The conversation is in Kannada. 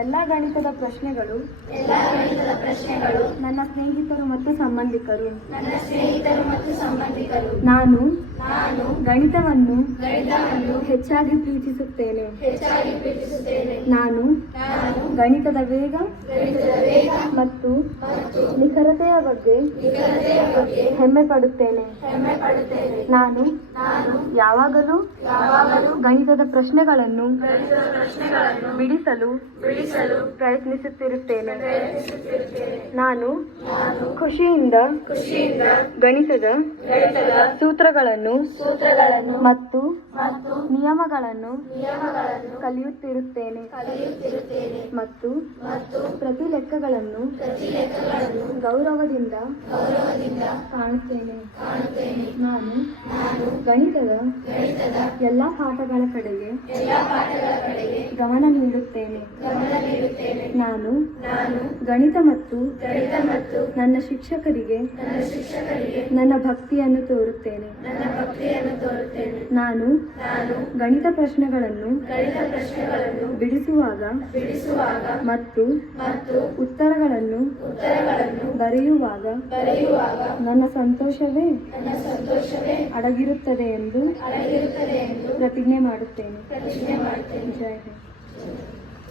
ಎಲ್ಲ ಗಣಿತದ ಪ್ರಶ್ನೆಗಳು ನನ್ನ ಸ್ನೇಹಿತರು ಮತ್ತು ಸಂಬಂಧಿಕರು. ನಾನು ಗಣಿತವನ್ನು ಹೆಚ್ಚಾಗಿ ಪ್ರೀತಿಸುತ್ತೇನೆ. ನಾನು ಗಣಿತದ ವೇಗ ಮತ್ತು ನಿಖರತೆಯ ಬಗ್ಗೆ ಹೆಮ್ಮೆ ಪಡುತ್ತೇನೆ. ನಾನು ಯಾವಾಗಲೂ ಗಣಿತದ ಪ್ರಶ್ನೆಗಳನ್ನು ಬಿಡಿಸಲು ಪ್ರಯತ್ನಿಸುತ್ತಿರುತ್ತೇನೆ. ನಾನು ಖುಷಿಯಿಂದ ಗಣಿತದ ಸೂತ್ರಗಳನ್ನು ಮತ್ತು ನಿಯಮಗಳನ್ನು ಕಲಿಯುತ್ತಿರುತ್ತೇನೆ ಮತ್ತು ಪ್ರತಿ ಲೆಕ್ಕಗಳನ್ನು ಗೌರವದಿಂದ ಕಾಣುತ್ತೇನೆ. ನಾನು ಗಣಿತದ ಎಲ್ಲ ಪಾಠಗಳ ಕಡೆಗೆ ಗಮನ ನೀಡುತ್ತೇನೆ. ನಾನು ಗಣಿತ ಮತ್ತು ನನ್ನ ಶಿಕ್ಷಕರಿಗೆ ನನ್ನ ಭಕ್ತಿಯನ್ನು ತೋರುತ್ತೇನೆ. ನಾನು ಗಣಿತ ಪ್ರಶ್ನೆಗಳನ್ನು ಬಿಡಿಸುವಾಗ ಮತ್ತು ಉತ್ತರಗಳನ್ನು ಬರೆಯುವಾಗ ನನ್ನ ಸಂತೋಷವೇ ಅಡಗಿರುತ್ತದೆ ಎಂದು ಪ್ರತಿಜ್ಞೆ ಮಾಡುತ್ತೇನೆ. ಜೈ ಹಿಂದ್.